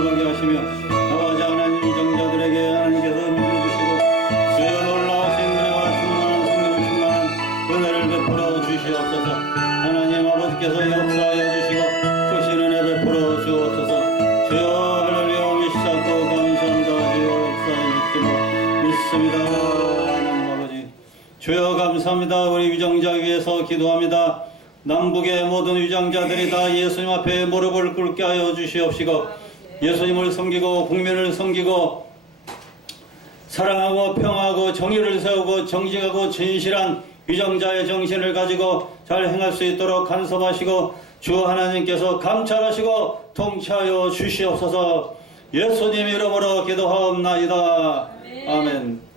안정되게 이끌어가게 하시며 아버지 하나님 정자들에게 하나님께서 믿음 주시고 주여 놀라우신 은혜와 충만한 성령을 충만한 은혜를 베풀어 주시옵소서. 하나님 아버지께서 역사하여 주시고 크신 은혜 베풀어 주옵소서. 주여 할렐루야 미시작고 감사합니다. 주여 역사해 주시고 믿습니다. 하나님 아버지. 주여 감사합니다. 우리 위정자 위해서 기도합니다. 남북의 모든 위정자들이 다 예수님 앞에 무릎을 꿇게 하여 주시옵시고 예수님을 섬기고 국민을 섬기고 사랑하고 평하고 정의를 세우고 정직하고 진실한 위정자의 정신을 가지고 잘 행할 수 있도록 간섭하시고 주 하나님께서 감찰하시고 통치하여 주시옵소서 예수님 이름으로 기도하옵나이다. 아멘.